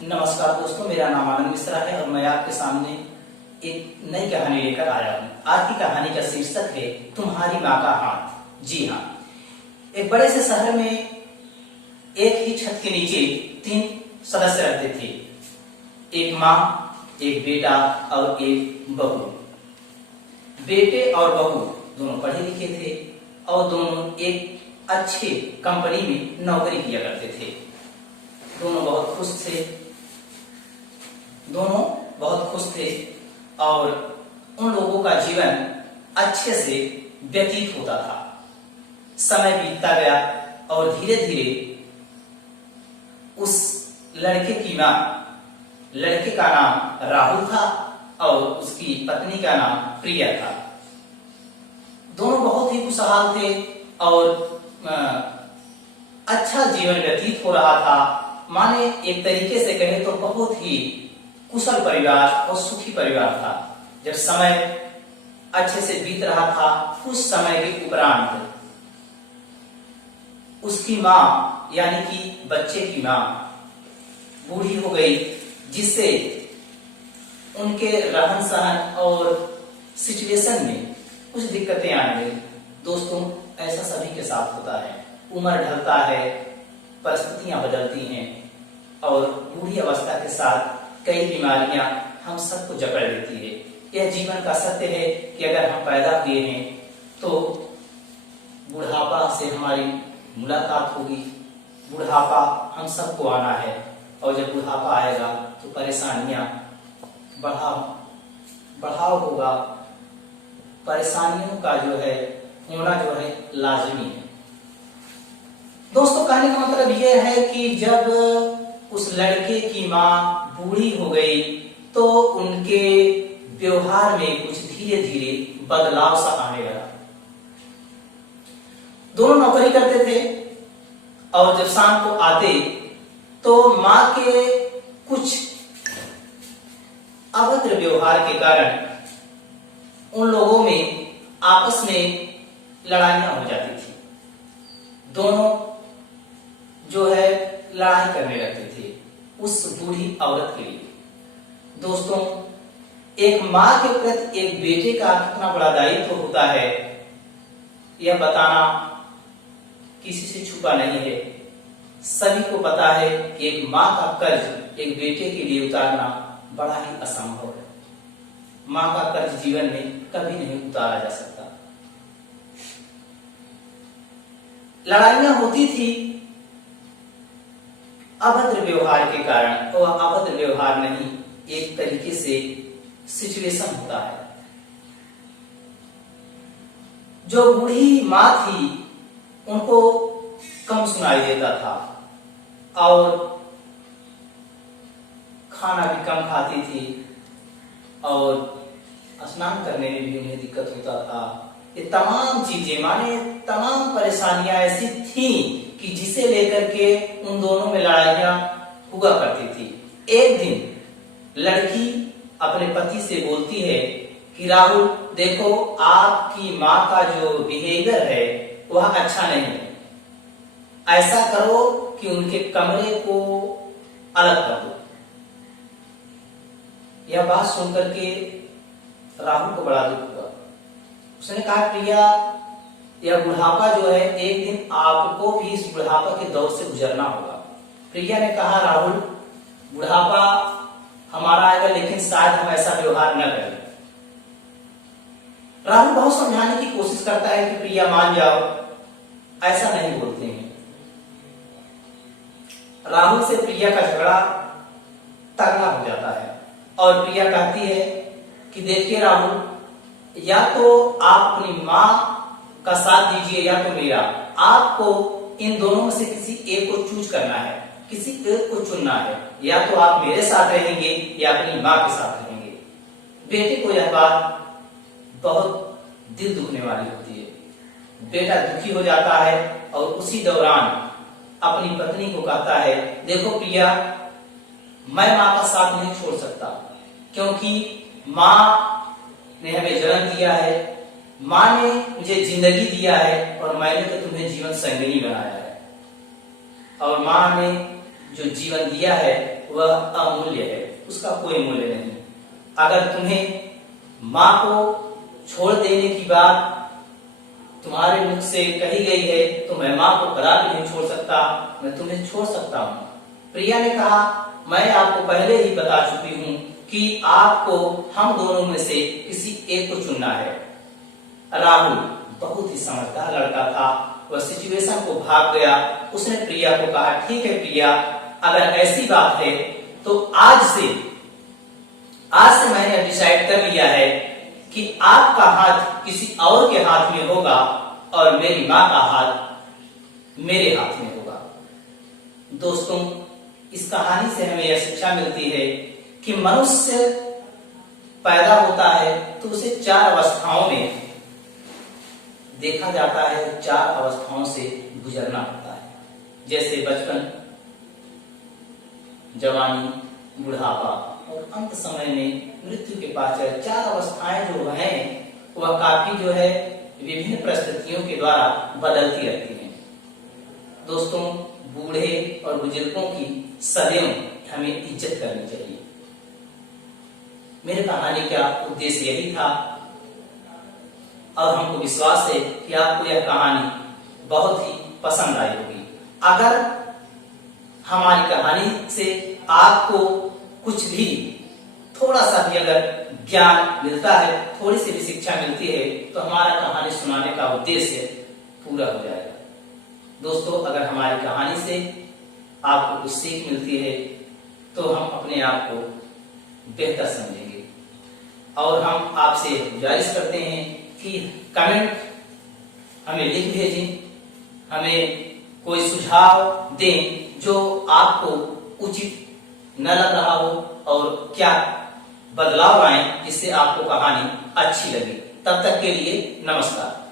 नमस्कार दोस्तों, मेरा नाम आनंद मिश्रा है और मैं आपके सामने एक नई कहानी लेकर आया हूँ। आज की कहानी का शीर्षक है तुम्हारी माँ का हाथ। जी हाँ, एक बड़े से शहर में एक ही छत के नीचे 3 सदस्य रहते थे। एक माँ, एक बेटा और एक बहू। बेटे और बहू दोनों पढ़े लिखे थे और दोनों एक अच्छे कंपनी में नौकरी किया करते थे। दोनों बहुत खुश थे और उन लोगों का जीवन अच्छे से व्यतीत होता था। समय बीतता गया और धीरे धीरे उस लड़के का नाम राहुल था और उसकी पत्नी का नाम प्रिया था। दोनों बहुत ही खुशहाल थे और अच्छा जीवन व्यतीत हो रहा था। माने एक तरीके से कहें तो बहुत ही कुशल परिवार और सुखी परिवार था। जब समय अच्छे से बीत रहा था, उस समय के उपरांत उसकी माँ यानी कि बच्चे की माँ बूढ़ी हो गई, जिससे उनके रहन सहन और सिचुएशन में कुछ दिक्कतें आने लगी। दोस्तों, ऐसा सभी के साथ होता है। उम्र ढलता है, परिस्थितियां बदलती हैं और बूढ़ी अवस्था के साथ कई बीमारियां हम सबको जकड़ लेती है। यह जीवन का सत्य है कि अगर हम पैदा हुए हैं तो बुढ़ापा से हमारी मुलाकात होगी। बुढ़ापा हम सबको आना है और जब बुढ़ापा आएगा तो परेशानियां बढ़ाव होगा। परेशानियों का होना लाजमी है। दोस्तों, कहने का मतलब यह है कि जब उस लड़के की माँ बूढ़ी हो गई तो उनके व्यवहार में कुछ धीरे धीरे बदलाव सा आने लगा। दोनों नौकरी करते थे और जब शाम को आते तो माँ के कुछ अभद्र व्यवहार के कारण उन लोगों में आपस में लड़ाइयां हो जाती थी। दोनों लड़ाई करने लगते थे उस बूढ़ी औरत के लिए। दोस्तों, एक माँ के प्रति एक बेटे का कितना बड़ा दायित्व होता है, यह बताना किसी से छुपा नहीं है। सभी को पता है कि एक माँ का कर्ज एक बेटे के लिए उतारना बड़ा ही असंभव है। माँ का कर्ज जीवन में कभी नहीं उतारा जा सकता। लड़ाइयां होती थी अभद्र व्यवहार के कारण, और अभद्र व्यवहार नहीं, एक तरीके से सिचुएशन होता है। जो बूढ़ी माँ थी उनको कम सुनाई देता था और खाना भी कम खाती थी और स्नान करने में भी उन्हें दिक्कत होता था। ये तमाम चीजें, माने तमाम परेशानियां ऐसी थी कि जिसे लेकर के उन दोनों में लड़ाइयां हुआ करती थी। एक दिन लड़की अपने पति से बोलती है कि राहुल, देखो आपकी माँ का जो बिहेवियर है वह अच्छा नहीं है। ऐसा करो कि उनके कमरे को अलग कर दो। यह बात सुनकर के राहुल को बड़ा दुख हुआ। उसने कहा, प्रिया, यह बुढ़ापा एक दिन आपको भी इस बुढ़ापा के दौर से गुजरना होगा। प्रिया ने कहा, राहुल, बुढ़ापा हमारा आएगा लेकिन शायद हम ऐसा व्यवहार न करें। राहुल बहुत समझाने की कोशिश करता है कि प्रिया मान जाओ, ऐसा नहीं बोलते हैं। राहुल से प्रिया का झगड़ा तगड़ा हो जाता है और प्रिया कहती है कि देखिए राहुल, या तो आप अपनी माँ का साथ दीजिए या तो मेरा। आपको इन दोनों में से किसी एक को चूज करना है, किसी एक को चुनना है। या तो आप मेरे साथ रहेंगे या अपनी माँ के साथ रहेंगे। बेटे को यह बात बहुत दिल दुखने वाली होती है। बेटा दुखी हो जाता है और उसी दौरान अपनी पत्नी को कहता है, देखो प्रिया, मैं माँ का साथ नहीं छोड़ सकता, क्योंकि माँ ने हमें जन्म दिया है, माँ ने मुझे जिंदगी दिया है और मैंने तो तुम्हें जीवन संगिनी बनाया है। और माँ ने जो जीवन दिया है वह अमूल्य है, उसका कोई मूल्य नहीं। अगर तुम्हें माँ को छोड़ देने की बात तुम्हारे मुख से कही गई है तो मैं माँ को कदापि नहीं छोड़ सकता, मैं तुम्हें छोड़ सकता हूँ। प्रिया ने कहा, मैं आपको पहले ही बता चुकी हूँ कि आपको हम दोनों में से किसी एक को चुनना है। राहुल बहुत ही समझदार लड़का था, वह सिचुएशन को भाग गया। उसने प्रिया को कहा, ठीक है प्रिया, अगर ऐसी बात है तो आज से मैंने डिसाइड कर लिया है कि आपका हाथ किसी और के हाथ में होगा और मेरी माँ का हाथ मेरे हाथ में होगा। दोस्तों, इस कहानी से हमें यह शिक्षा मिलती है कि मनुष्य पैदा होता है तो उसे 4 अवस्थाओं में देखा जाता है, 4 अवस्थाओं से गुजरना होता है, जैसे बचपन, जवानी, बुढ़ापा और अंत समय में मृत्यु के पास। 4 अवस्थाएं जो हैं वह काफी जो है विभिन्न परिस्थितियों के द्वारा बदलती रहती हैं। दोस्तों, बूढ़े और बुजुर्गों की सदैव हमें इज्जत करनी चाहिए। मेरे कहानी का उद्देश्य यही था और हमको विश्वास है कि आपको यह कहानी बहुत ही पसंद आई होगी। अगर हमारी कहानी से आपको कुछ भी, थोड़ा सा भी अगर ज्ञान मिलता है, थोड़ी सी भी शिक्षा मिलती है, तो हमारा कहानी सुनाने का उद्देश्य पूरा हो जाएगा। दोस्तों, अगर हमारी कहानी से आपको कुछ सीख मिलती है तो हम अपने आप को बेहतर समझेंगे और हम आपसे गुजारिश करते हैं कि कमेंट हमें लिख भेजें, हमें कोई सुझाव दें जो आपको उचित न लग रहा हो और क्या बदलाव आए जिससे आपको कहानी अच्छी लगे। तब तक के लिए नमस्कार।